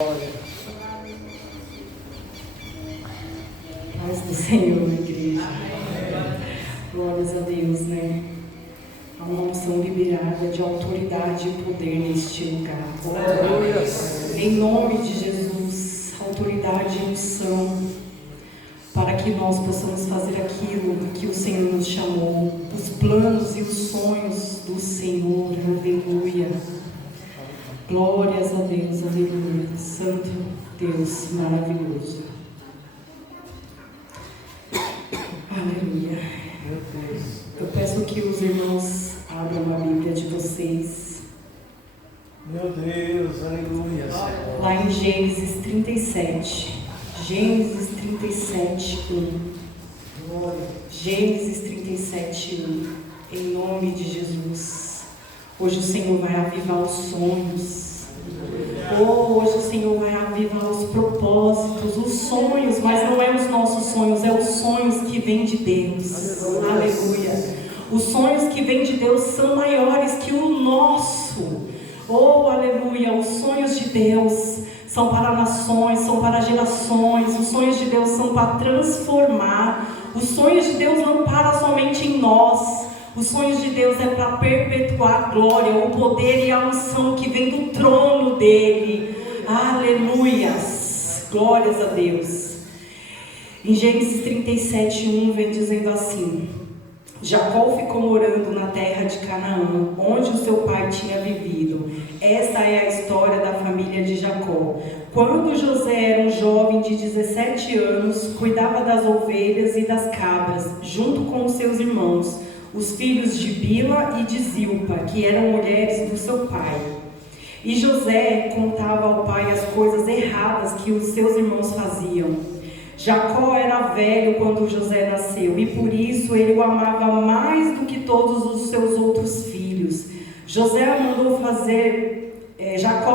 Paz do Senhor, igreja. Glórias a Deus, né? Há uma unção liberada de autoridade e poder neste lugar. Em nome de Jesus, autoridade e unção, para que nós possamos fazer aquilo que o Senhor nos chamou, os planos e os sonhos do Senhor. Aleluia. Glórias a Deus, aleluia. Santo Deus maravilhoso. Aleluia. Eu peço que os irmãos abram a Bíblia de vocês. Meu Deus, aleluia. Lá em Gênesis 37. Gênesis 37, 1. Gênesis 37, 1. Em nome de Jesus. Hoje o Senhor vai avivar os sonhos. Hoje o Senhor vai avivar os propósitos, os sonhos, mas não é os nossos sonhos, é os sonhos que vêm de Deus. Aleluia. Os sonhos que vêm de Deus são maiores que o nosso. Oh, aleluia. Os sonhos de Deus são para nações, são para gerações. Os sonhos de Deus são para transformar. Os sonhos de Deus não param somente em nós. Os sonhos de Deus é para perpetuar a glória, o poder e a unção que vem do trono dele. Aleluias. Glórias a Deus. Em Gênesis 37, 1 vem dizendo assim: Jacó ficou morando na terra de Canaã, onde o seu pai tinha vivido. Esta é a história da família de Jacó. Quando José era um jovem de 17 anos, cuidava das ovelhas e das cabras, junto com os seus irmãos, os filhos de Bila e de Zilpa, que eram mulheres do seu pai. E José contava ao pai as coisas erradas que os seus irmãos faziam. Jacó era velho quando José nasceu, e por isso ele o amava mais do que todos os seus outros filhos. Jacó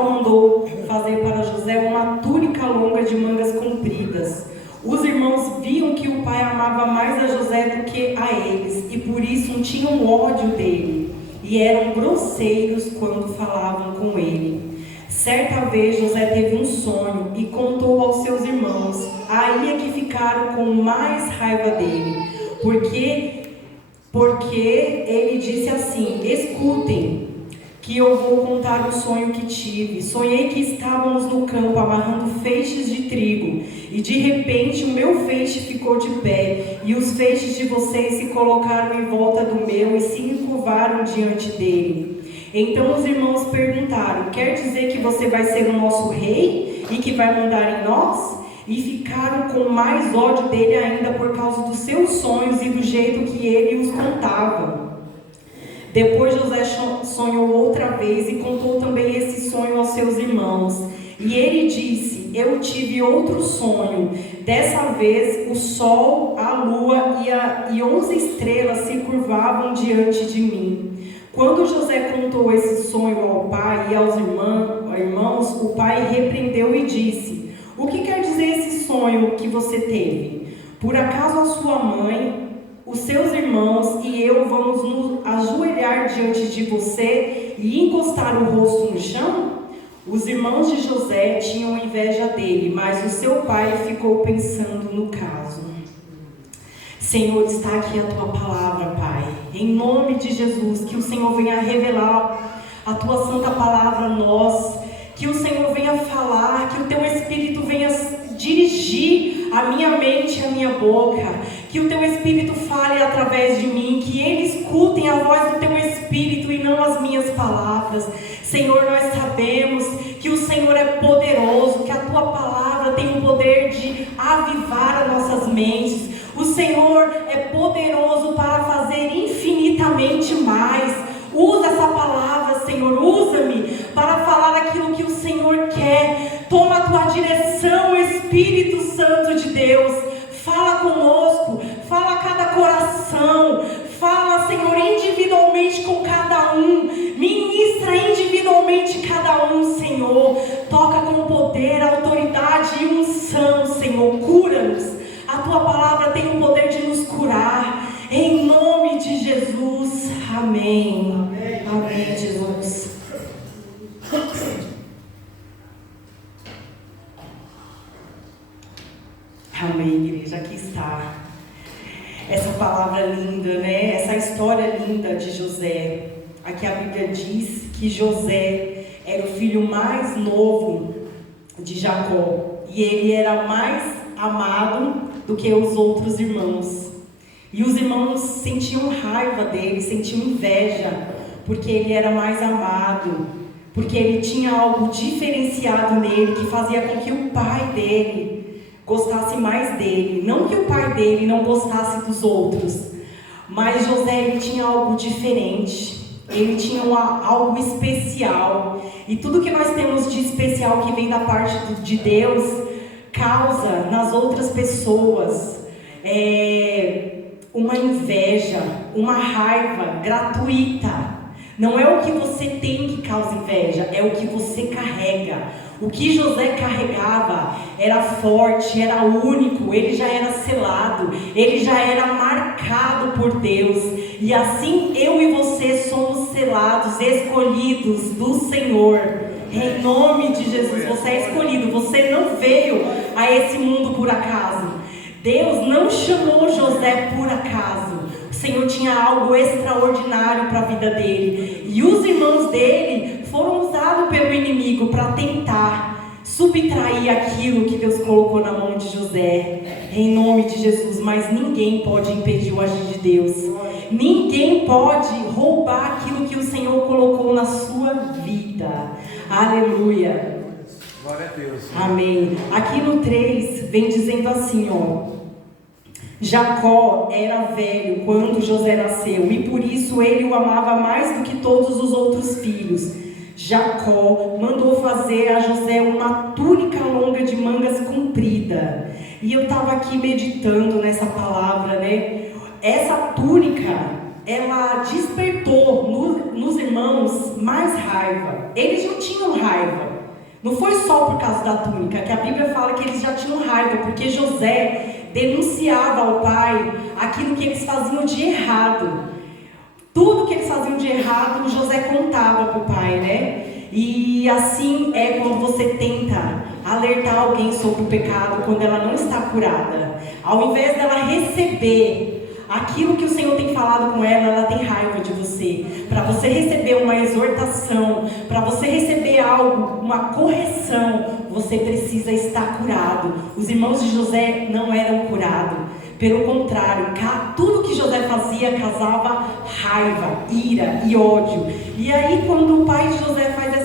mandou fazer para José uma túnica longa de mangas compridas. Os irmãos viam que o pai amava mais a José do que a eles, e por isso tinham ódio dele, e eram grosseiros quando falavam com ele. Certa vez José teve um sonho e contou aos seus irmãos. Aí é que ficaram com mais raiva dele, porque ele disse assim: escutem, que eu vou contar o sonho que tive. Sonhei que estávamos no campo amarrando feixes de trigo, e de repente o meu feixe ficou de pé, e os feixes de vocês se colocaram em volta do meu e se encurvaram diante dele. Então os irmãos perguntaram: quer dizer que você vai ser o nosso rei e que vai mandar em nós? E ficaram com mais ódio dele ainda por causa dos seus sonhos e do jeito que ele os contava. Depois José sonhou outra vez e contou também esse sonho aos seus irmãos. E ele disse: eu tive outro sonho. Dessa vez o sol, a lua e 11 estrelas se curvavam diante de mim. Quando José contou esse sonho ao pai e aos irmãos, o pai repreendeu e disse: o que quer dizer esse sonho que você teve? Por acaso a sua mãe, os seus irmãos e eu vamos nos ajoelhar diante de você e encostar o rosto no chão? Os irmãos de José tinham inveja dele, mas o seu pai ficou pensando no caso. Senhor, está aqui a tua palavra, Pai. Em nome de Jesus, que o Senhor venha revelar a tua santa palavra a nós, que o Senhor venha falar, que o teu Espírito venha dirigir a minha mente e a minha boca, que o teu Espírito fale através de mim, que eles escutem a voz do teu Espírito e não as minhas palavras. Senhor, nós sabemos que o Senhor é poderoso, que a tua palavra tem o poder de avivar as nossas mentes. O Senhor é poderoso para fazer infinitamente mais. Usa essa palavra, Senhor, usa-me para falar aquilo que o Senhor quer. Toma a tua direção, Espírito Santo de Deus. Fala conosco, fala a cada coração. Fala, Senhor, individualmente com cada um. Ministra individualmente cada um, Senhor. Toca com poder, autoridade e unção, Senhor. Cura-nos. A tua palavra tem o poder de nos curar. Em nome de Jesus. Amém. Amém, Jesus. Amém, igreja, aqui está. Essa palavra linda, né? Essa história linda de José. Aqui a Bíblia diz que José era o filho mais novo de Jacó. E ele era mais amado do que os outros irmãos. E os irmãos sentiam raiva dele, sentiam inveja, porque ele era mais amado, porque ele tinha algo diferenciado nele, que fazia com que o pai dele gostasse mais dele. Não que o pai dele não gostasse dos outros, mas José, ele tinha algo diferente, ele tinha algo especial. E tudo que nós temos de especial que vem da parte de Deus, causa nas outras pessoas uma inveja, uma raiva gratuita. Não é o que você tem que causa inveja, é o que você carrega. O que José carregava era forte, era único, ele já era selado, ele já era marcado por Deus. E assim eu e você somos selados, escolhidos do Senhor. Em nome de Jesus, você é escolhido, você não veio a esse mundo por acaso. Deus não chamou José por acaso. O Senhor tinha algo extraordinário para a vida dele. E os irmãos dele foram usados pelo inimigo para tentar subtrair aquilo que Deus colocou na mão de José. Em nome de Jesus. Mas ninguém pode impedir o agir de Deus. Ninguém pode roubar aquilo que o Senhor colocou na sua vida. Aleluia. Glória a Deus. Amém. Aqui no 3 vem dizendo assim, ó. Jacó era velho quando José nasceu, e por isso ele o amava mais do que todos os outros filhos. Jacó mandou fazer a José uma túnica longa de mangas comprida. E eu estava aqui meditando nessa palavra, né? Essa túnica, ela despertou nos irmãos mais raiva. Eles já tinham raiva. Não foi só por causa da túnica, que a Bíblia fala que eles já tinham raiva, porque José denunciava ao pai aquilo que eles faziam de errado. Tudo que eles faziam de errado, José contava para o pai, né? E assim é quando você tenta alertar alguém sobre o pecado, quando ela não está curada. Ao invés dela receber aquilo que o Senhor tem falado com ela, ela tem raiva de você. Para você receber uma exortação, para você receber algo, uma correção, você precisa estar curado. Os irmãos de José não eram curados. Pelo contrário, tudo que José fazia causava raiva, ira e ódio. E aí quando o pai de José faz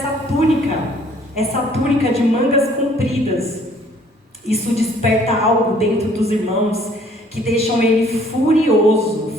essa túnica de mangas compridas, isso desperta algo dentro dos irmãos que deixam ele furioso.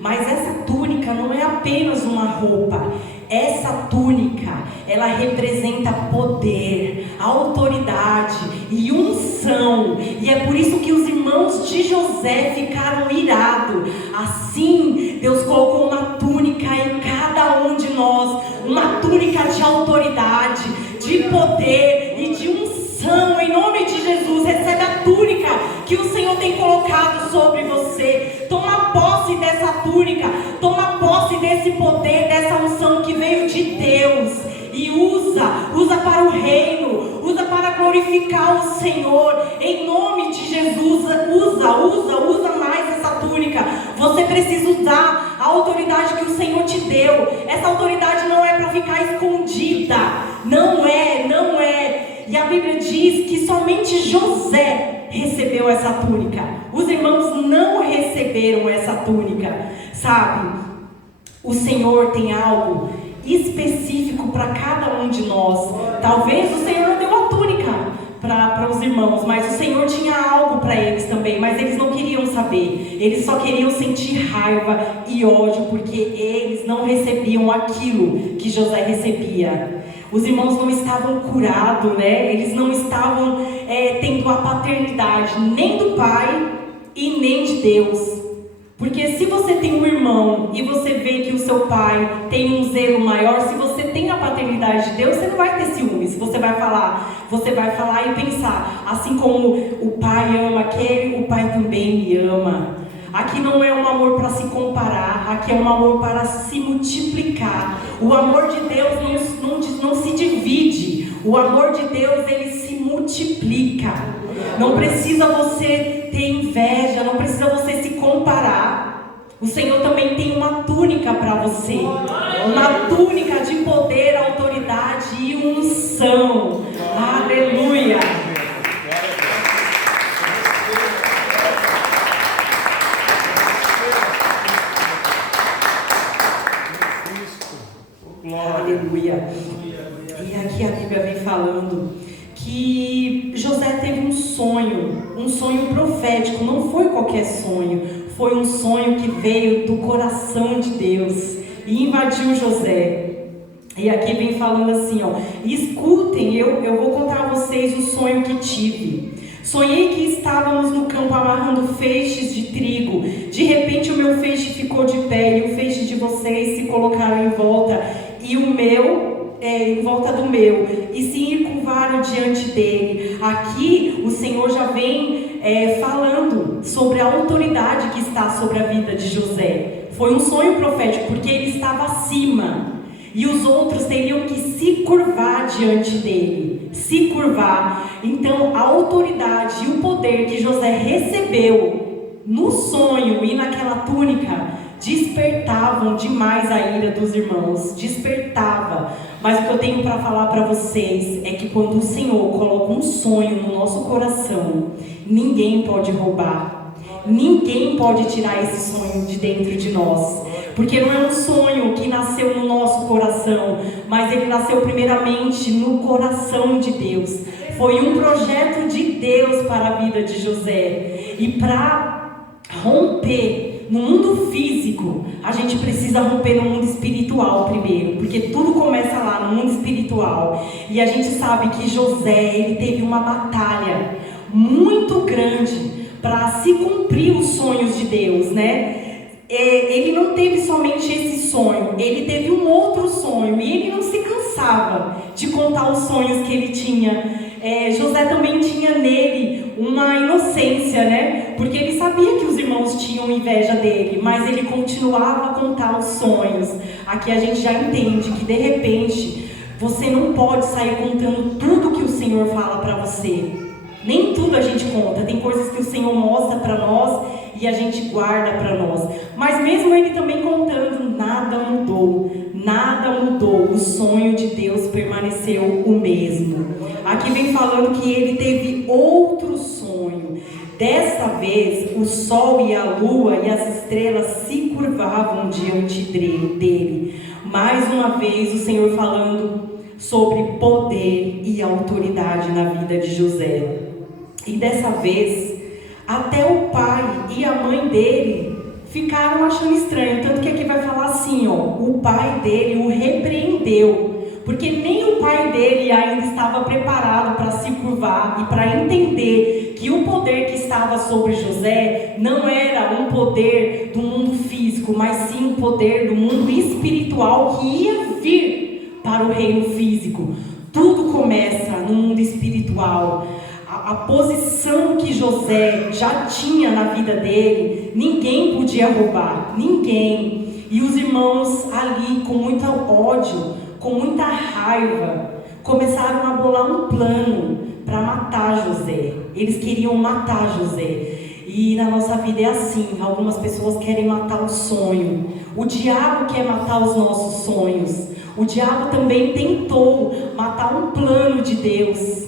Mas essa túnica não é apenas uma roupa. Essa túnica, ela representa poder, autoridade e unção. E é por isso que os irmãos de José ficaram irados. Assim, Deus colocou uma túnica em cada um de nós. Uma túnica de autoridade, de poder e de unção. Em nome de Jesus, recebe a túnica que o Senhor tem colocado sobre você. Toma posse dessa túnica, toma posse desse poder, dessa unção que veio de Deus, e usa para o reino, usa para glorificar o Senhor. Em nome de Jesus, usa mais essa túnica. Você precisa usar a autoridade que o Senhor te deu. Essa autoridade não é para ficar escondida, não é. E a Bíblia diz que somente José recebeu essa túnica. Os irmãos não receberam essa túnica, sabe? O Senhor tem algo específico para cada um de nós. Talvez o Senhor não deu a túnica para os irmãos, mas o Senhor tinha algo para eles também, mas eles não queriam saber. Eles só queriam sentir raiva e ódio, porque eles não recebiam aquilo que José recebia. Os irmãos não estavam curados, né? Eles não estavam tendo a paternidade nem do pai e nem de Deus. Porque se você tem um irmão e você vê que o seu pai tem um zelo maior, se você tem a paternidade de Deus, você não vai ter ciúmes. Você vai falar e pensar, assim como o pai ama aquele, o pai também me ama. Aqui não é um amor para se comparar, aqui é um amor para se multiplicar. O amor de Deus não se divide, o amor de Deus, ele se multiplica. Não precisa você ter inveja, não precisa você se comparar. O Senhor também tem uma túnica para você. Uma túnica de poder, autoridade e unção. Aleluia! Aleluia. E aqui a Bíblia vem falando que José teve um sonho profético. Não foi qualquer sonho, foi um sonho que veio do coração de Deus e invadiu José. E aqui vem falando assim, ó: escutem, eu vou contar a vocês o sonho que tive. Sonhei que estávamos no campo amarrando feixes de trigo. De repente o meu feixe ficou de pé e o feixe de vocês se colocaram em volta, e o meu em volta do meu, e se encurvaram diante dele. Aqui o Senhor já vem falando sobre a autoridade que está sobre a vida de José. Foi um sonho profético, porque ele estava acima, e os outros teriam que se curvar diante dele. Se curvar. Então a autoridade e o poder que José recebeu no sonho e naquela túnica despertavam demais a ira dos irmãos, despertava. Mas o que eu tenho para falar para vocês é que quando o Senhor coloca um sonho no nosso coração, ninguém pode roubar, ninguém pode tirar esse sonho de dentro de nós, porque não é um sonho que nasceu no nosso coração, mas ele nasceu primeiramente no coração de Deus. Foi um projeto de Deus para a vida de José. E para romper no mundo físico, a gente precisa romper no mundo espiritual primeiro, porque tudo começa lá no mundo espiritual. E a gente sabe que José, ele teve uma batalha muito grande para se cumprir os sonhos de Deus, né? Ele não teve somente esse sonho, ele teve um outro sonho, e ele não se cansava de contar os sonhos que ele tinha. José também tinha nele uma inocência, né? Porque ele sabia que os irmãos tinham inveja dele, mas ele continuava a contar os sonhos. Aqui a gente já entende que de repente você não pode sair contando tudo que o Senhor fala para você. Nem tudo a gente conta, tem coisas que o Senhor mostra para nós e a gente guarda para nós. Mas mesmo ele também contando, nada mudou, o sonho de Deus permaneceu o mesmo. Aqui vem falando que ele teve outro sonho. Dessa vez, o sol e a lua e as estrelas se curvavam diante dele. Mais uma vez, o Senhor falando sobre poder e autoridade na vida de José. E dessa vez, até o pai e a mãe dele ficaram achando estranho. Tanto que aqui vai falar assim, ó: o pai dele o repreendeu, porque nem o pai dele ainda estava preparado para se curvar e para entender que o poder que estava sobre José não era um poder do mundo físico, mas sim um poder do mundo espiritual que ia vir para o reino físico. Tudo começa no mundo espiritual. A posição que José já tinha na vida dele, ninguém podia roubar, ninguém. E os irmãos ali, com muito ódio, com muita raiva, começaram a bolar um plano para matar José. Eles queriam matar José. E na nossa vida é assim, algumas pessoas querem matar o sonho. O diabo quer matar os nossos sonhos. O diabo também tentou matar um plano de Deus.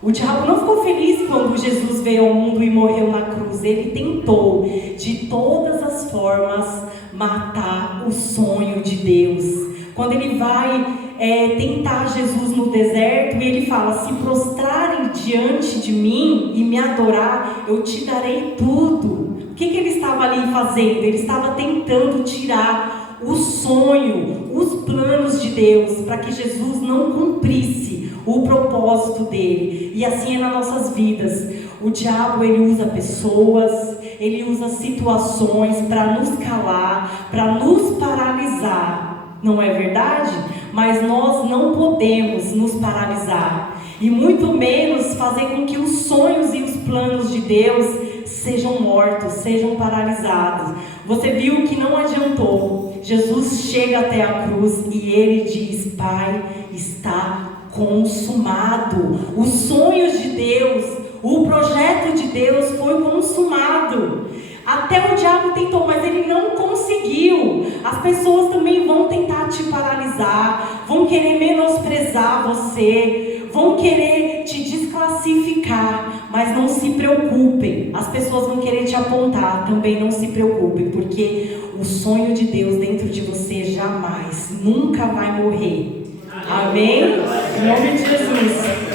O diabo não ficou feliz quando Jesus veio ao mundo e morreu na cruz. Ele tentou, de todas as formas, matar o sonho de Deus. Quando ele vai tentar Jesus no deserto, e ele fala: se prostrarem diante de mim e me adorar, eu te darei tudo. O que ele estava ali fazendo? Ele estava tentando tirar o sonho, os planos de Deus, para que Jesus não cumprisse o propósito dele. E assim é nas nossas vidas. O diabo, ele usa pessoas, ele usa situações para nos calar, para nos paralisar. Não é verdade? Mas nós não podemos nos paralisar, e muito menos fazer com que os sonhos e os planos de Deus sejam mortos, sejam paralisados. Você viu que não adiantou. Jesus chega até a cruz e ele diz: Pai, está consumado. Os sonhos de Deus, O projeto de Deus foi consumado. Até o diabo tentou, mas ele não conseguiu. As pessoas também vão tentar te paralisar, vão querer menosprezar você, vão querer te desclassificar, mas não se preocupem. As pessoas vão querer te apontar, também não se preocupem, porque o sonho de Deus dentro de você jamais, nunca vai morrer. Amém? Em nome de Jesus.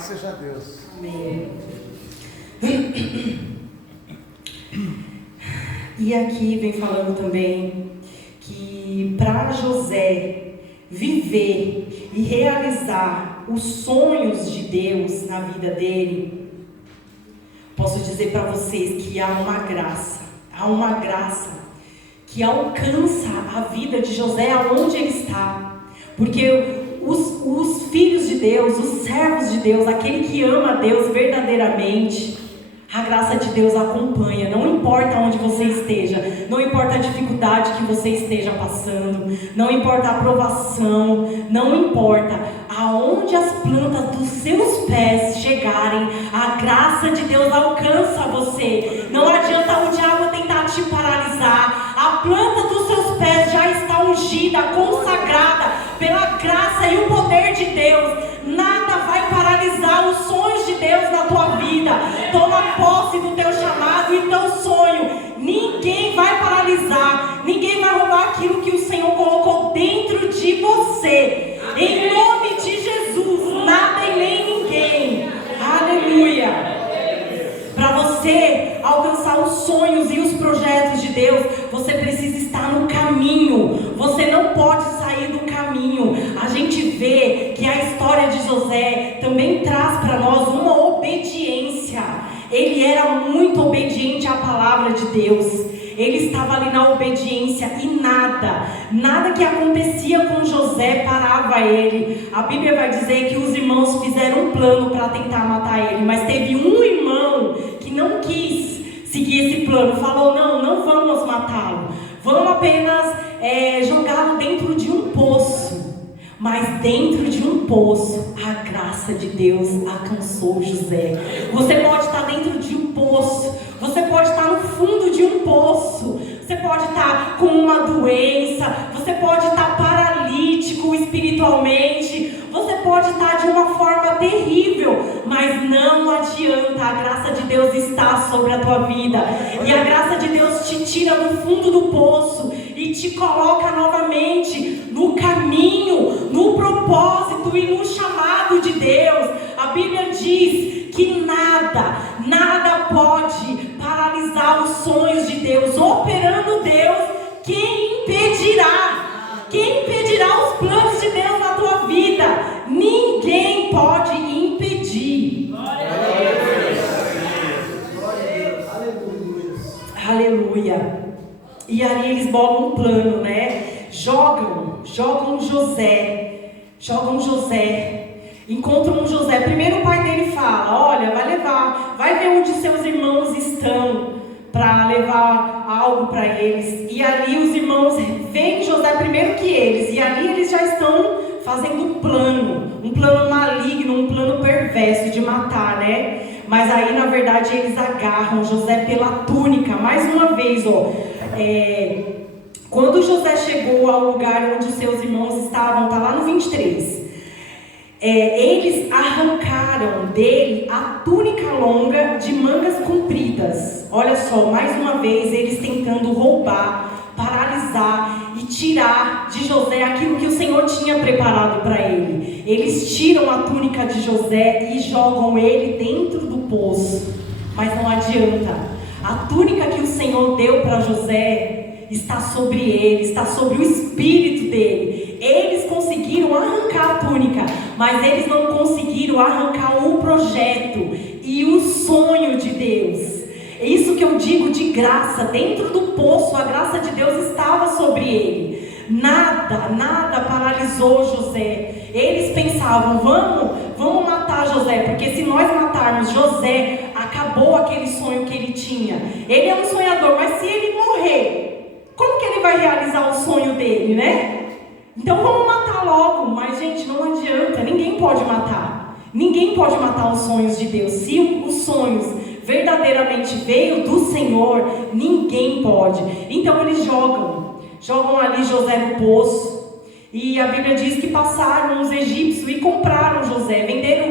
Seja Deus. Amém. E aqui vem falando também que para José viver e realizar os sonhos de Deus na vida dele, posso dizer para vocês que há uma graça que alcança a vida de José aonde ele está, porque os filhos de Deus, os servos de Deus, aquele que ama a Deus verdadeiramente, a graça de Deus acompanha, não importa onde você esteja, não importa a dificuldade que você esteja passando, não importa a provação, não importa aonde as plantas dos seus pés chegarem, a graça de Deus alcança você. Não adianta o diabo tentar te paralisar, a planta dos seus pés já está ungida, consagrada pela graça e o poder de Deus. Nada vai paralisar os sonhos de Deus na tua vida. Toma posse do teu chamado e teu sonho. Ninguém vai paralisar, ninguém vai roubar aquilo que o Senhor colocou dentro de você. Em nome de Jesus, nada e nem ninguém. Aleluia. Para você alcançar os sonhos e os projetos de Deus, você precisa estar no caminho. Você não pode sair do caminho. A gente vê que a história de José também traz para nós uma obediência. Ele era muito obediente à palavra de Deus. Ele estava ali na obediência e nada que acontecia com José parava ele. A Bíblia vai dizer que os irmãos fizeram um plano para tentar matar ele, mas teve um irmão que não quis seguir esse plano, falou: não vamos matá-lo, vamos apenas jogá-lo dentro de um poço. Mas dentro de um poço, a graça de Deus alcançou José. Você pode estar dentro de um poço, você pode estar no fundo de um poço, você pode estar com uma doença, você pode estar paralítico espiritualmente, você pode estar de uma forma terrível, mas não adianta, a graça de Deus está sobre a tua vida. E a graça de Deus te tira do fundo do poço e te coloca novamente no caminho, no propósito e no chamado de Deus. A Bíblia diz que nada pode paralisar os sonhos de Deus. Operando Deus, quem impedirá? Quem impedirá os planos de Deus na tua vida? Ninguém pode impedir. Aleluia. E aí eles bolam um plano, né? Jogam José, encontram José. Primeiro o pai dele fala: olha, vai ver onde seus irmãos estão, para levar algo para eles. E ali os irmãos veem José primeiro que eles, e ali eles já estão fazendo um plano maligno, um plano perverso de matar, né? Mas aí na verdade eles agarram José pela túnica. Mais uma vez, quando José chegou ao lugar onde seus irmãos estavam, está lá no 23, eles arrancaram dele a túnica longa de mangas compridas. Olha só, mais uma vez eles tentando roubar, paralisar e tirar de José aquilo que o Senhor tinha preparado para ele. Eles tiram a túnica de José e jogam ele dentro do poço, mas não adianta. A túnica que o Senhor deu para José está sobre ele, está sobre o espírito dele. Eles conseguiram arrancar a túnica, mas eles não conseguiram arrancar o projeto e o sonho de Deus. É isso que eu digo de graça. Dentro do poço, a graça de Deus estava sobre ele. Nada paralisou José. Eles pensavam: vamos matar José, porque se nós matarmos José, acabou aquele sonho que ele tinha. Ele é um sonhador, mas se ele morrer, como que ele vai realizar o sonho dele, né? Então vamos matar logo. Mas, gente, não adianta. Ninguém pode matar. Ninguém pode matar os sonhos de Deus. Se os sonhos verdadeiramente veio do Senhor, ninguém pode. Então eles jogam ali José no poço. E a Bíblia diz que passaram os egípcios e compraram José.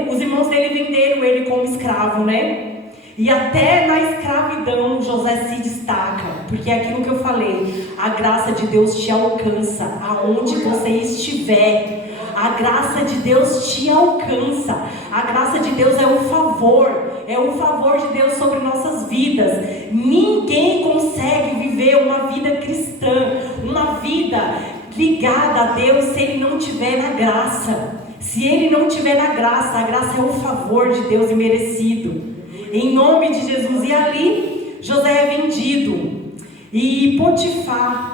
Os irmãos dele venderam ele como escravo, né? E até na escravidão José se destaca, porque é aquilo que eu falei, a graça de Deus te alcança aonde você estiver. A graça de Deus te alcança. A graça de Deus é o favor de Deus sobre nossas vidas. Ninguém consegue viver uma vida cristã, uma vida ligada a Deus, se ele não tiver na graça. Se ele não tiver na graça, a graça é o favor de Deus imerecido. Em nome de Jesus. E ali José é vendido e Potifar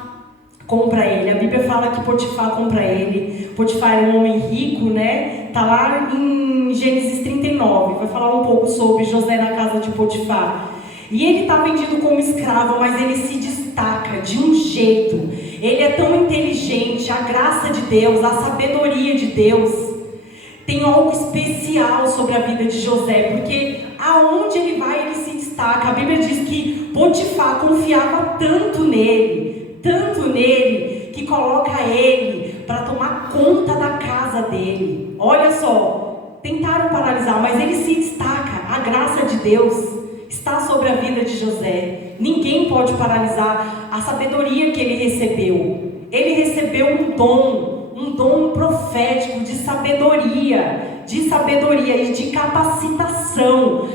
compra ele. A Bíblia fala que Potifar compra ele. Potifar era um homem rico, né? Está lá em Gênesis 39. Vai falar um pouco sobre José na casa de Potifar. E ele está vendido como escravo, mas ele se destaca de um jeito. Ele é tão inteligente. A graça de Deus, a sabedoria de Deus tem algo especial sobre a vida de José, porque aonde ele vai, ele se destaca. A Bíblia diz que Potifar confiava tanto nele, que coloca ele para tomar conta da casa dele. Olha só, tentaram paralisar, mas ele se destaca. A graça de Deus está sobre a vida de José. Ninguém pode paralisar a sabedoria que ele recebeu. Ele recebeu um dom profético de sabedoria e de capacitação.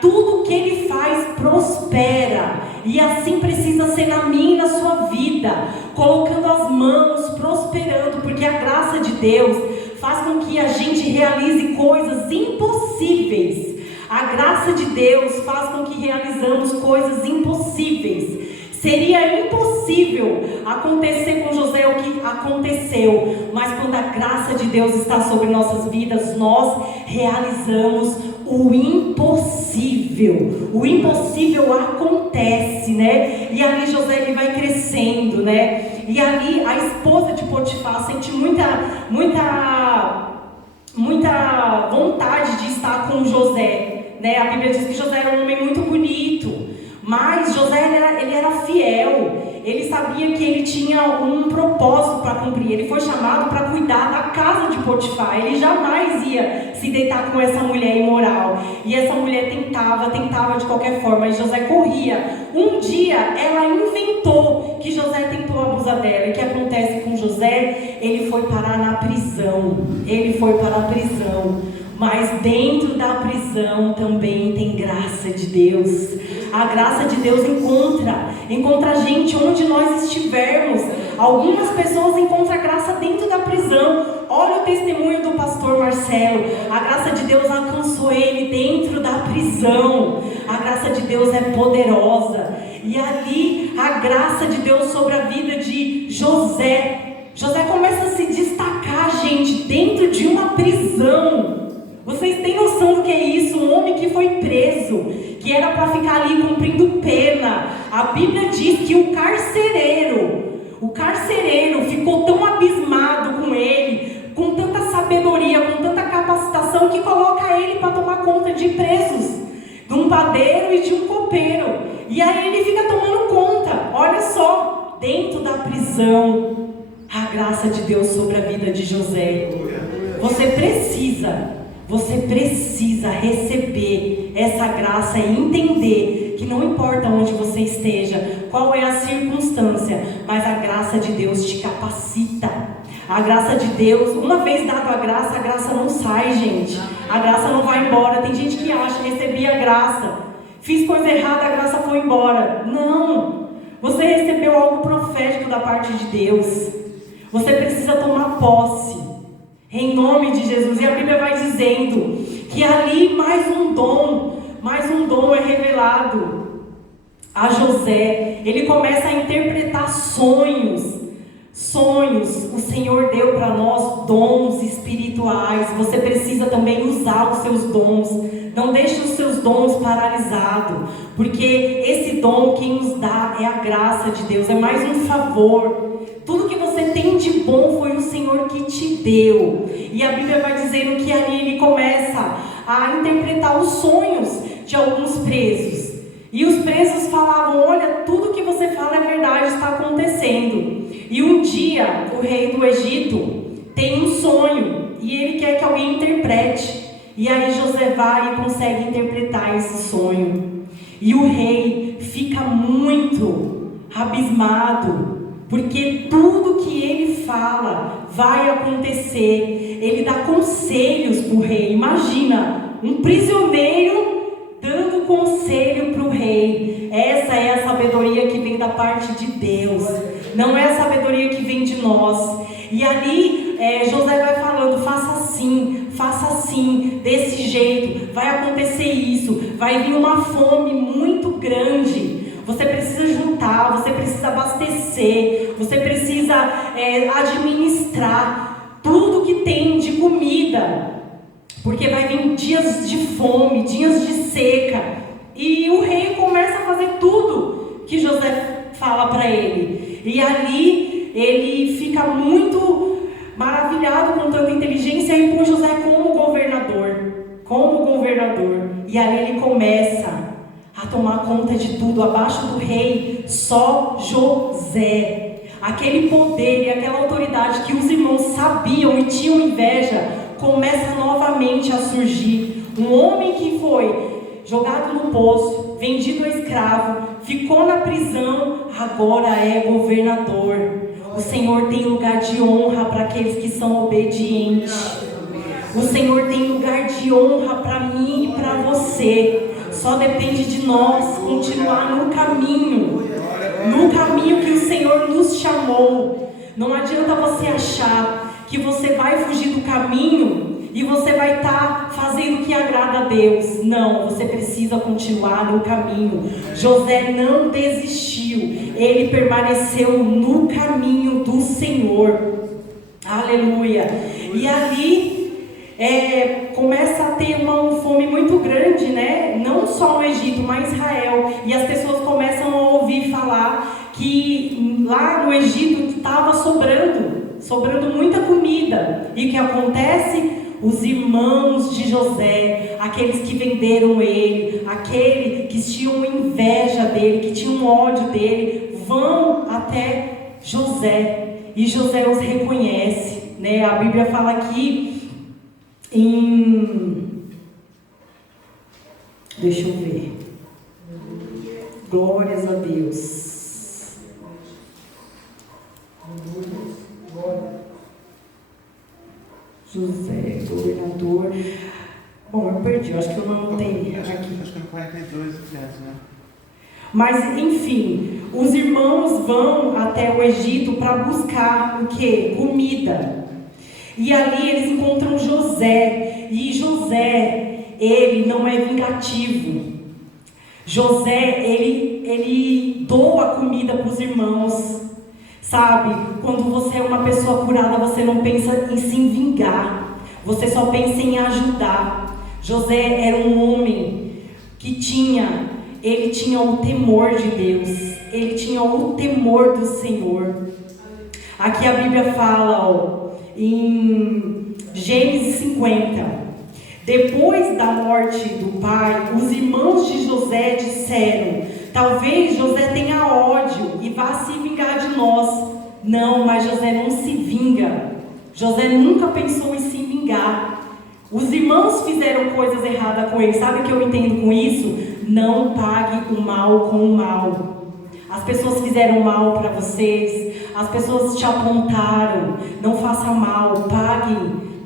Tudo que ele faz prospera, e assim precisa ser na minha e na sua vida, colocando as mãos, prosperando, porque a graça de Deus faz com que a gente realize coisas impossíveis. A graça de Deus faz com que realizamos coisas impossíveis. Seria impossível acontecer com José o que aconteceu, mas quando a graça de Deus está sobre nossas vidas, nós realizamos o impossível. O impossível acontece, né? E ali José ele vai crescendo, né? E ali a esposa de Potifar sente muita vontade de estar com José, né? A Bíblia diz que José era um homem muito bonito. Mas José ele era fiel, ele sabia que ele tinha um propósito para cumprir. Ele foi chamado para cuidar da casa de Potifar. Ele jamais ia se deitar com essa mulher imoral. E essa mulher tentava de qualquer forma, e José corria. Um dia ela inventou que José tentou abusar dela. E o que acontece com José? Ele foi parar na prisão. Mas dentro da prisão também tem graça de Deus. A graça de Deus encontra a gente onde nós estivermos. Algumas pessoas encontram a graça dentro da prisão. Olha o testemunho do pastor Marcelo. A graça de Deus alcançou ele dentro da prisão. A graça de Deus é poderosa. E ali a graça de Deus sobre a vida de José. José começa a se destacar, gente, dentro de uma prisão. Vocês têm noção do que é isso? Um homem que foi preso, que era para ficar ali cumprindo pena. A Bíblia diz que o carcereiro ficou tão abismado com ele, com tanta sabedoria, com tanta capacitação, que coloca ele para tomar conta de presos, de um padeiro e de um copeiro. E aí ele fica tomando conta. Olha só, dentro da prisão, a graça de Deus sobre a vida de José. Você precisa receber essa graça e entender que não importa onde você esteja, qual é a circunstância, mas a graça de Deus te capacita. A graça de Deus, uma vez dado a graça não sai, gente. A graça não vai embora. Tem gente que acha, recebi a graça, fiz coisa errada, a graça foi embora. Não, você recebeu algo profético da parte de Deus. Você precisa tomar posse, em nome de Jesus. E a Bíblia vai dizendo que ali mais um dom é revelado a José. Ele começa a interpretar sonhos. O Senhor deu para nós dons espirituais. Você precisa também usar os seus dons. Não deixe os seus dons paralisados, porque esse dom quem nos dá é a graça de Deus, é mais um favor. Tudo que você tem de bom foi o Senhor que te deu. E a Bíblia vai dizendo que ali ele começa a interpretar os sonhos de alguns presos. E os presos falavam: olha, tudo que você fala é verdade, está acontecendo. E um dia o rei do Egito tem um sonho e ele quer que alguém interprete. E aí José vai e consegue interpretar esse sonho. E o rei fica muito abismado, porque tudo que ele fala vai acontecer. Ele dá conselhos para o rei. Imagina, um prisioneiro dando conselho para o rei. Essa é a sabedoria que vem da parte de Deus, não é a sabedoria que vem de nós. E ali José vai falando: faça assim, desse jeito, vai acontecer isso, vai vir uma fome muito grande, você precisa juntar, você precisa abastecer, você precisa administrar tudo que tem de comida, porque vai vir dias de fome, dias de seca. E o rei começa a fazer tudo que José fala para ele. E ali ele fica muito maravilhado com tanta inteligência e põe José como governador. E ali ele começa a tomar conta de tudo. Abaixo do rei, só José. Aquele poder e aquela autoridade que os irmãos sabiam e tinham inveja começa novamente a surgir. Um homem que foi jogado no poço, vendido a escravo, ficou na prisão, agora é governador. O Senhor tem lugar de honra para aqueles que são obedientes. O Senhor tem lugar de honra para mim e para você. Só depende de nós continuar no caminho que o Senhor nos chamou. Não adianta você achar que você vai fugir do caminho e você vai estar fazendo o que agrada a Deus. Não, você precisa continuar no caminho. José não desistiu, ele permaneceu no caminho do Senhor. Aleluia. E ali começa a ter uma fome muito grande, né? Não só no Egito, mas Israel. E as pessoas começam a ouvir falar que lá no Egito estava sobrando muita comida. E o que acontece? Os irmãos de José, aqueles que venderam ele, aqueles que tinham inveja dele, que tinham ódio dele, vão até José. E José os reconhece, né? A Bíblia fala aqui deixa eu ver. Glórias a Deus. José, governador. Bom, eu perdi, acho que eu não anotei aqui. Acho que no 42 crianças, né? Mas, enfim, os irmãos vão até o Egito para buscar o quê? Comida. E ali eles encontram José. E José, ele não é vingativo. José, ele doa comida para os irmãos. Sabe, quando você é uma pessoa curada, você não pensa em se vingar. Você só pensa em ajudar. José era um homem que tinha o temor de Deus. Ele tinha o temor do Senhor. Aqui a Bíblia fala, em Gênesis 50. Depois da morte do pai, os irmãos de José disseram: talvez José tenha ódio e vá se vingar de nós. Não, mas José não se vinga. José nunca pensou em se vingar. Os irmãos fizeram coisas erradas com ele. Sabe o que eu entendo com isso? Não pague o mal com o mal. As pessoas fizeram mal para vocês, as pessoas te apontaram. Não faça mal,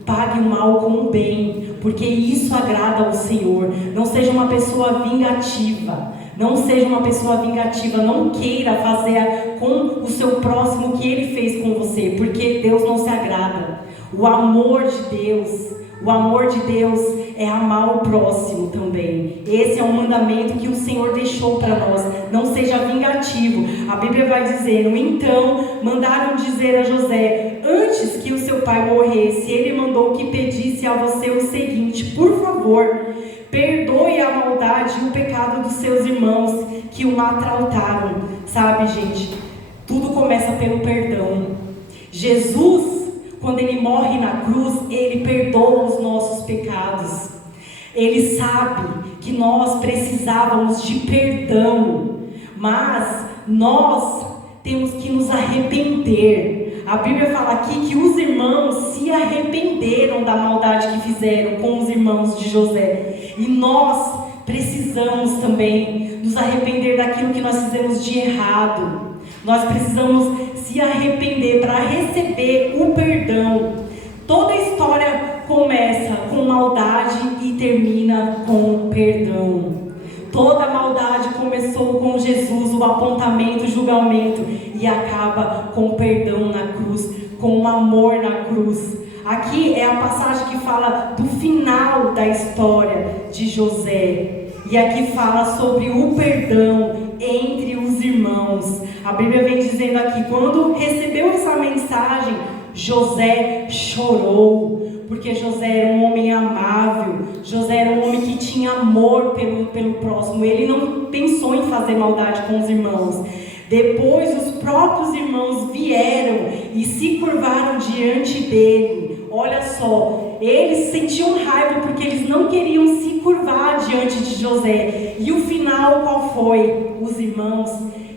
pague o mal com o bem, porque isso agrada ao Senhor. Não seja uma pessoa vingativa. Não seja uma pessoa vingativa. Não queira fazer com o seu próximo o que ele fez com você, porque Deus não se agrada. O amor de Deus é amar o próximo também. Esse é um mandamento que o Senhor deixou para nós. Não seja vingativo. A Bíblia vai dizendo: então mandaram dizer a José, antes que o seu pai morresse, ele mandou que pedisse a você o seguinte: por favor, perdoe a maldade e o pecado dos seus irmãos que o maltrataram. Sabe, gente, tudo começa pelo perdão. Jesus, quando Ele morre na cruz, Ele perdoa os nossos pecados. Ele sabe que nós precisávamos de perdão, mas nós temos que nos arrepender. A Bíblia fala aqui que os irmãos se arrependeram da maldade que fizeram com os irmãos de José. E nós precisamos também nos arrepender daquilo que nós fizemos de errado. Nós precisamos se arrepender para receber o perdão. Toda a história começa com maldade e termina com perdão. Toda a maldade começou com Jesus, o apontamento, o julgamento, e acaba com o perdão na cruz, com o amor na cruz. Aqui é a passagem que fala do final da história de José. E aqui fala sobre o perdão entre os irmãos. A Bíblia vem dizendo aqui, quando recebeu essa mensagem, José chorou, porque José era um homem amável, José era um homem que tinha amor pelo próximo. Ele não pensou em fazer maldade com os irmãos. Depois os próprios irmãos vieram e se curvaram diante dele. Olha só, eles sentiam raiva porque eles não queriam se curvar diante de José. E o final qual foi? Os irmãos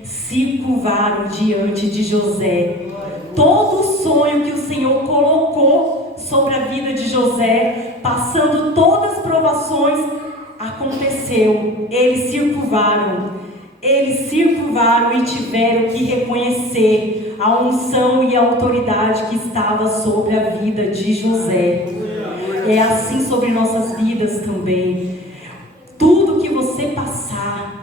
se curvaram diante de José. Todo o sonho que o Senhor colocou sobre a vida de José, passando todas as provações, aconteceu. Eles se curvaram e tiveram que reconhecer a unção e a autoridade que estava sobre a vida de José. É assim sobre nossas vidas também. Tudo que você passar,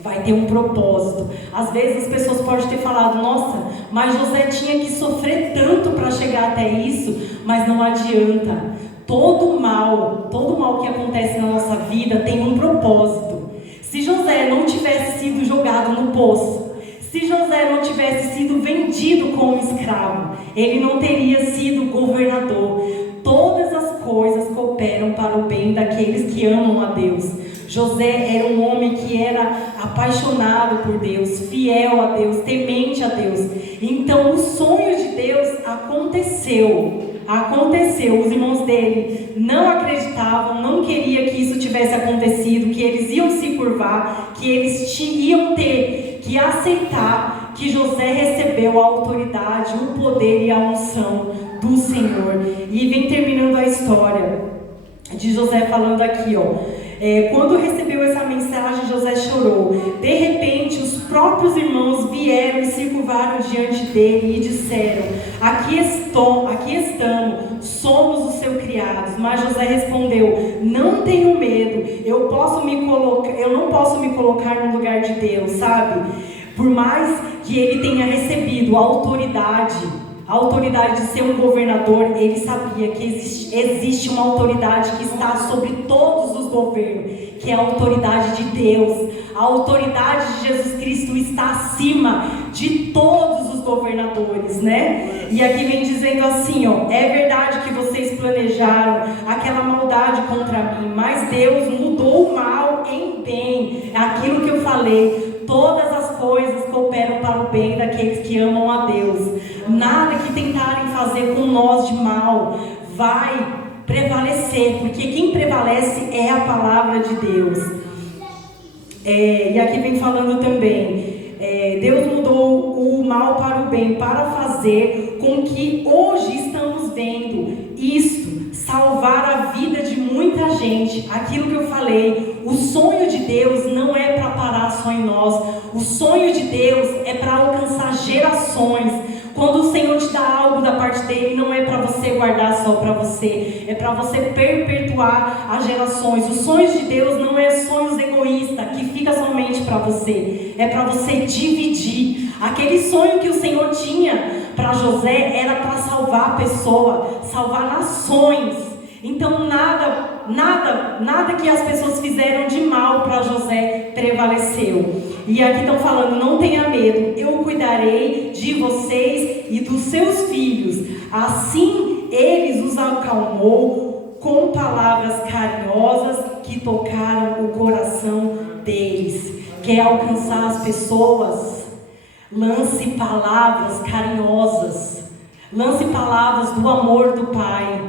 vai ter um propósito. Às vezes as pessoas podem ter falado, nossa, mas José tinha que sofrer tanto para chegar até isso, mas não adianta. Todo mal que acontece na nossa vida tem um propósito. Se José não tivesse sido jogado no poço, se José não tivesse sido vendido como escravo, ele não teria sido governador. Todas as coisas cooperam para o bem daqueles que amam a Deus. José era um homem que era apaixonado por Deus, fiel a Deus, temente a Deus. Então o sonho de Deus aconteceu. Os irmãos dele não acreditavam, não queriam que isso tivesse acontecido, que eles iam se curvar, que eles iam ter que aceitar que José recebeu a autoridade, o poder e a unção do Senhor. E vem terminando a história de José falando aqui, quando recebeu essa mensagem, José chorou. De repente, os próprios irmãos vieram e se curvaram diante dele e disseram, aqui estamos, somos os seus criados. Mas José respondeu, não tenho medo, eu não posso me colocar no lugar de Deus, sabe? Por mais que ele tenha recebido a autoridade de ser um governador, ele sabia que existe uma autoridade que está sobre todos os governos, que é a autoridade de Deus. A autoridade de Jesus Cristo está acima de todos os governadores, né? E aqui vem dizendo assim, é verdade que vocês planejaram aquela maldade contra mim, mas Deus mudou o mal em bem. É aquilo que eu falei, todas as coisas cooperam para o bem daqueles que amam a Deus. Nada que tentarem fazer com nós de mal vai prevalecer, porque quem prevalece é a palavra de Deus. E aqui vem falando também, Deus mudou o mal para o bem, para fazer com que hoje estamos vendo isto, salvar a vida de muita gente. Aquilo que eu falei, o sonho de Deus não é para parar só em nós, o sonho de Deus é para alcançar gerações. Quando o Senhor te dá algo da parte dele, não é para você guardar só para você, é para você perpetuar as gerações. Os sonhos de Deus não é sonhos egoístas, que fica somente para você, é para você dividir. Aquele sonho que o Senhor tinha para José era para salvar a pessoa, salvar nações. Então nada que as pessoas fizeram de mal para José prevaleceu. E aqui estão falando, não tenha medo, eu cuidarei de vocês e dos seus filhos. Assim eles os acalmou com palavras carinhosas que tocaram o coração deles. Quer alcançar as pessoas? Lance palavras carinhosas. Lance palavras do amor do Pai.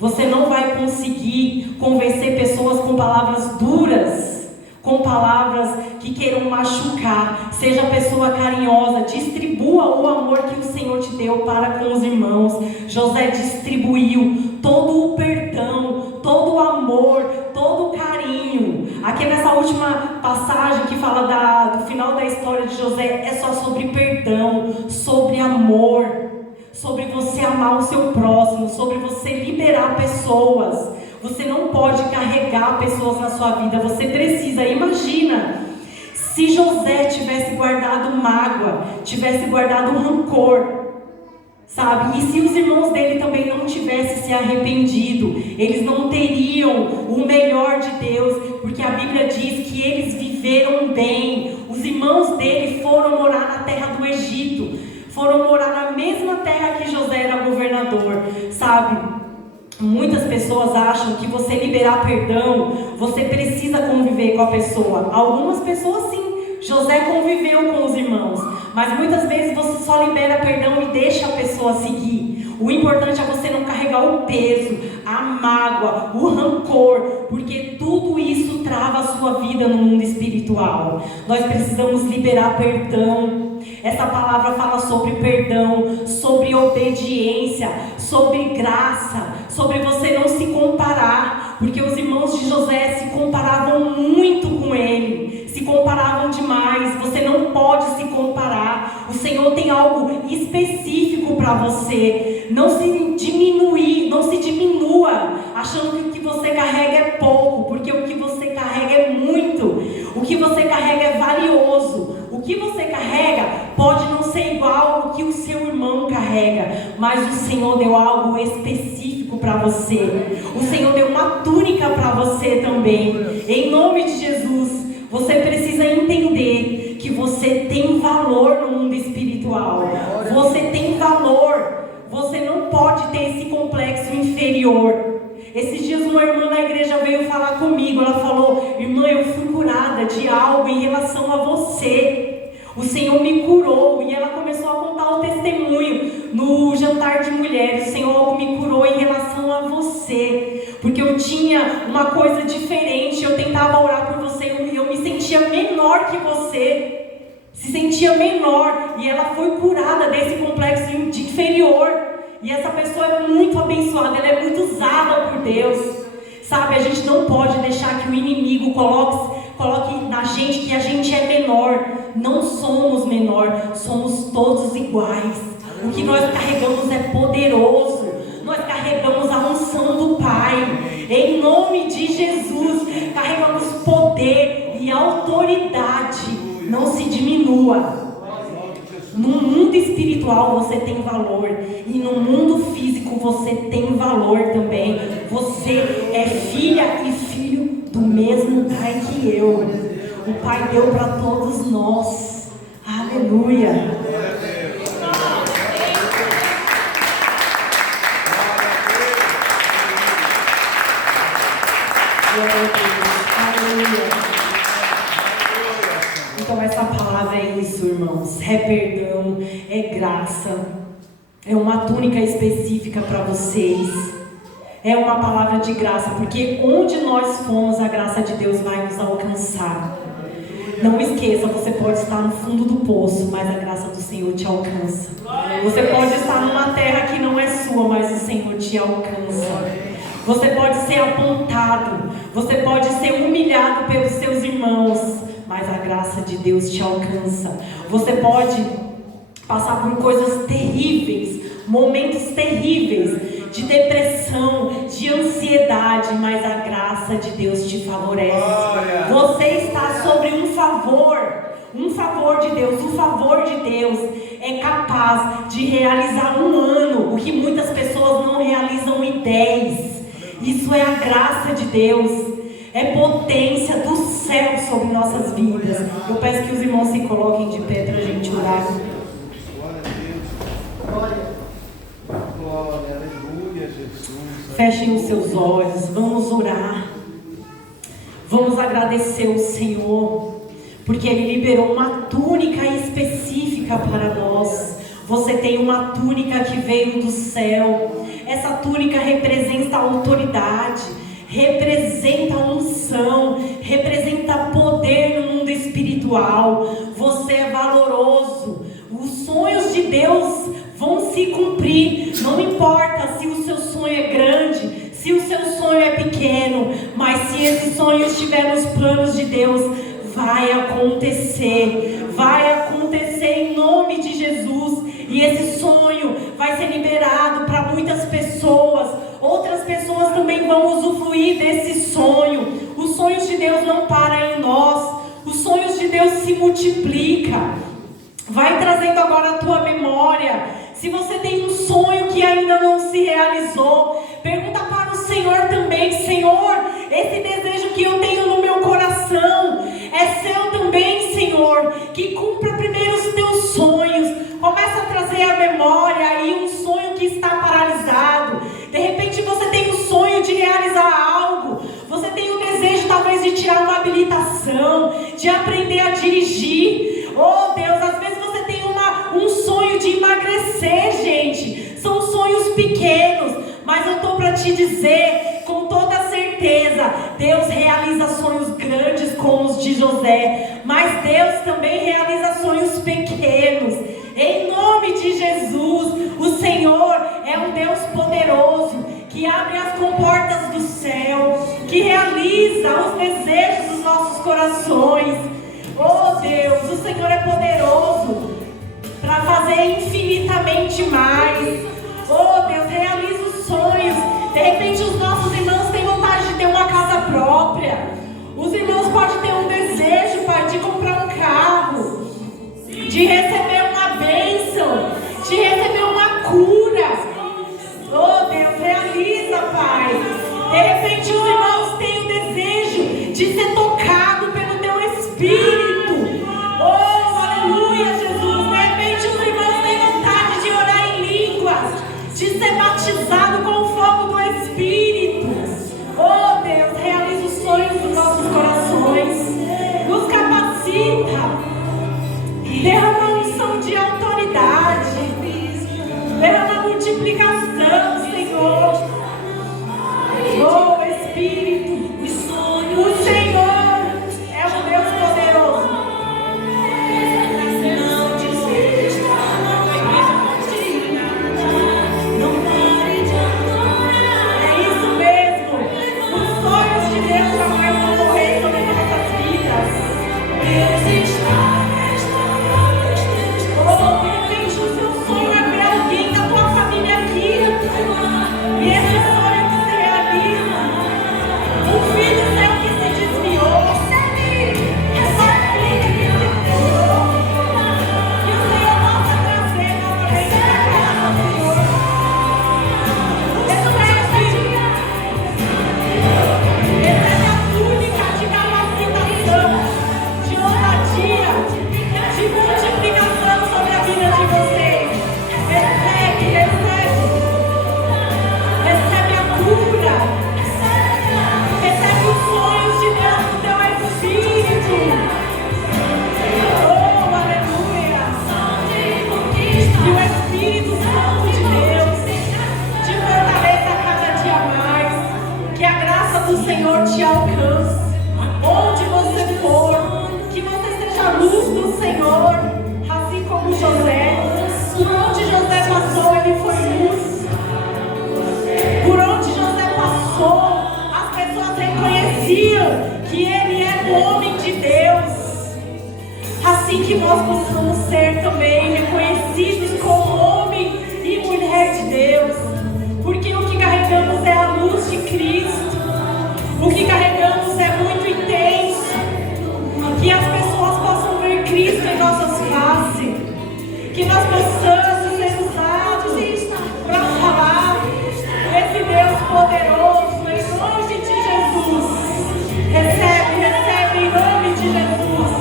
Você não vai conseguir convencer pessoas com palavras duras, com palavras que queiram machucar. Seja pessoa carinhosa, distribua o amor que o Senhor te deu para com os irmãos. José distribuiu todo o perdão, todo o amor, todo o carinho. Aqui nessa última passagem que fala do final da história de José, é só sobre perdão, sobre amor, sobre você amar o seu próximo, sobre você liberar pessoas. Você não pode carregar pessoas na sua vida. Você precisa, imagina, se José tivesse guardado mágoa, tivesse guardado rancor, sabe? E se os irmãos dele também não tivessem se arrependido, eles não teriam o melhor de Deus, porque a Bíblia diz que eles viveram bem. Os irmãos dele foram morar na terra do Egito, foram morar na mesma terra que José era governador, sabe? Muitas pessoas acham que você liberar perdão, você precisa conviver com a pessoa. Algumas pessoas sim, José conviveu com os irmãos, mas muitas vezes você só libera perdão e deixa a pessoa seguir. O importante é você não carregar o peso, a mágoa, o rancor, porque tudo isso trava a sua vida no mundo espiritual. Nós precisamos liberar perdão. Essa palavra fala sobre perdão, sobre obediência, sobre graça, sobre você não se comparar, porque os irmãos de José se comparavam muito com ele, se comparavam demais. Você não pode se comparar. O Senhor tem algo específico para você. Não se diminua achando que o que você carrega é pouco, porque o que você carrega é muito. O que você carrega é valioso. O que você carrega pode não ser igual ao que o seu irmão carrega, mas o Senhor deu algo específico para você. O Senhor deu uma túnica para você também. Em nome de Jesus, você precisa entender que você tem valor no mundo espiritual. Você tem valor. Você não pode ter esse complexo inferior. Esses dias uma irmã na igreja veio falar comigo. Ela falou: irmã, eu fui curada de algo em relação a você. O Senhor me curou. E ela começou a contar o testemunho no jantar de mulheres. O Senhor me curou em relação a você, porque eu tinha uma coisa diferente. Eu tentava orar por você e eu me sentia menor que você. Se sentia menor. E ela foi curada desse complexo inferior. E essa pessoa é muito abençoada, ela é muito usada por Deus. Sabe, a gente não pode deixar que o inimigo coloque na gente que a gente é menor. Não somos menor, somos todos iguais. O que nós carregamos é poderoso. Nós carregamos a unção do Pai. Em nome de Jesus, carregamos poder e autoridade. Não se diminua. No mundo espiritual você tem valor, e no mundo físico você tem valor também. Você é filha e filho do mesmo Pai que eu. O Pai deu para todos nós. Aleluia. Aleluia. Então essa palavra é isso, irmãos. É perdão, é graça. É uma túnica específica para vocês. É uma palavra de graça, porque onde nós formos, a graça de Deus vai nos alcançar. Não esqueça, você pode estar no fundo do poço, mas a graça do Senhor te alcança. Você pode estar numa terra que não é sua, mas o Senhor te alcança. Você pode ser apontado, você pode ser humilhado pelos seus irmãos, mas a graça de Deus te alcança. Você pode passar por coisas terríveis, momentos terríveis, de depressão, de ansiedade, mas a graça de Deus te favorece. Você está sobre um favor de Deus. O favor de Deus é capaz de realizar um ano o que muitas pessoas não realizam em 10. Isso é a graça de Deus. É potência do céu sobre nossas vidas. Eu peço que os irmãos se coloquem de pé para a gente orar. Glória a Deus. Glória, aleluia, Jesus. Fechem os seus olhos. Vamos orar. Vamos agradecer o Senhor porque Ele liberou uma túnica específica para nós. Você tem uma túnica que veio do céu. Essa túnica representa a autoridade, representa a unção, representa poder no mundo espiritual. Você é valoroso. Os sonhos de Deus vão se cumprir. Não importa se o seu sonho é grande, se o seu sonho é pequeno, mas se esse sonho estiver nos planos de Deus, vai acontecer. Vai acontecer em nome de Jesus. E esse sonho vai ser liberado para muitas pessoas. Outras pessoas também vão usufruir desse sonho. Os sonhos de Deus não param em nós. Os sonhos de Deus se multiplicam. Vai trazendo agora a tua memória. Se você tem um sonho que ainda não se realizou, pergunta para o Senhor também: Senhor, esse desejo que eu tenho no meu coração é seu também, Senhor. Que cumpra primeiro os teus sonhos. Começa a trazer à memória aí um sonho que está paralisado. De repente você tem um sonho de realizar algo. Você tem um desejo talvez de tirar uma habilitação, de aprender a dirigir. Oh Deus, às vezes você tem um sonho de emagrecer, gente. São sonhos pequenos, mas eu estou para te dizer com toda certeza, Deus realiza sonhos grandes como os de José, mas Deus também realiza sonhos pequenos. Em nome de Jesus, o Senhor é um Deus poderoso, que abre as comportas do céu, que realiza os desejos dos nossos corações. Oh Deus, o Senhor é poderoso para fazer infinitamente mais. Oh Deus, realiza os sonhos. De repente os nossos irmãos têm vontade de ter uma casa própria. Os irmãos podem ter um desejo, Pai, de comprar um carro, de receber uma bênção, de receber uma cura. Oh Deus, realiza, Pai. De repente os irmãos têm o desejo de ser tocado pelo Teu Espírito. Oh, aleluia, Jesus. De repente os irmãos têm vontade de orar em línguas, de ser batizado com o fogo do Espírito. Oh Deus, realiza os sonhos dos nossos corações. Nos capacita. Derrama a unção de autoridade. Derrama a multiplicação, Senhor. Oh Espírito, o Senhor é um Deus poderoso. É isso mesmo. Os sonhos de Deus jamais vão morrer sobre nossas vidas. Oh, de repente o seu sonho é ver alguém da tua família aqui. E esse sonho que se realiza. Um filho seu que se desviou. Essa filha que se desviou. E o Senhor possa trazer novamente para casa, Senhor. Recebe a túnica de capacitação, de ousadia, de multiplicação sobre a vida de vocês. Recebe a cura. Recebe os sonhos de Deus no teu Espírito. Oh, aleluia. Que o Espírito Santo de Deus te fortaleça a cada dia mais. Que a graça do Senhor te alcance. Onde você for, que você seja a luz do Senhor, assim como José. Por onde José passou, ele foi luz. Por onde José passou, as pessoas reconheciam que ele era o homem de Deus. Assim que nós possamos ser também reconhecidos como homem e mulher de Deus. Porque o que carregamos é a luz de Cristo. O que carregamos é muito intenso. Que as pessoas possam ver Cristo em nossas faces. Que nós possamos ser usados para falar desse Deus poderoso em nome de Jesus. Recebe em nome de Jesus.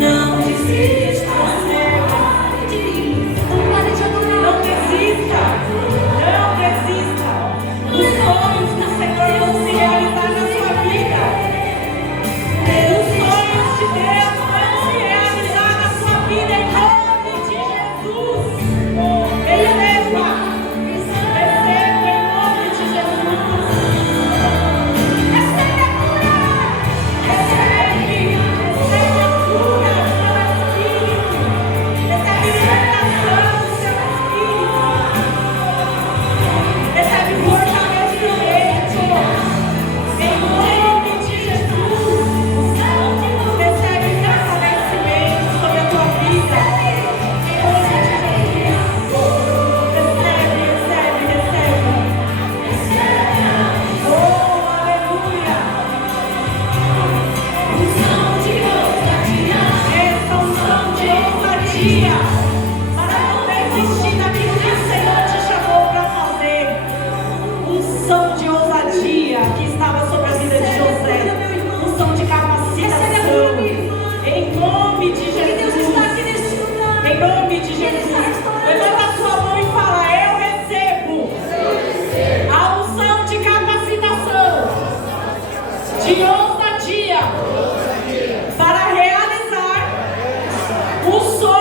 Não desista. de ousadia para realizar o sonho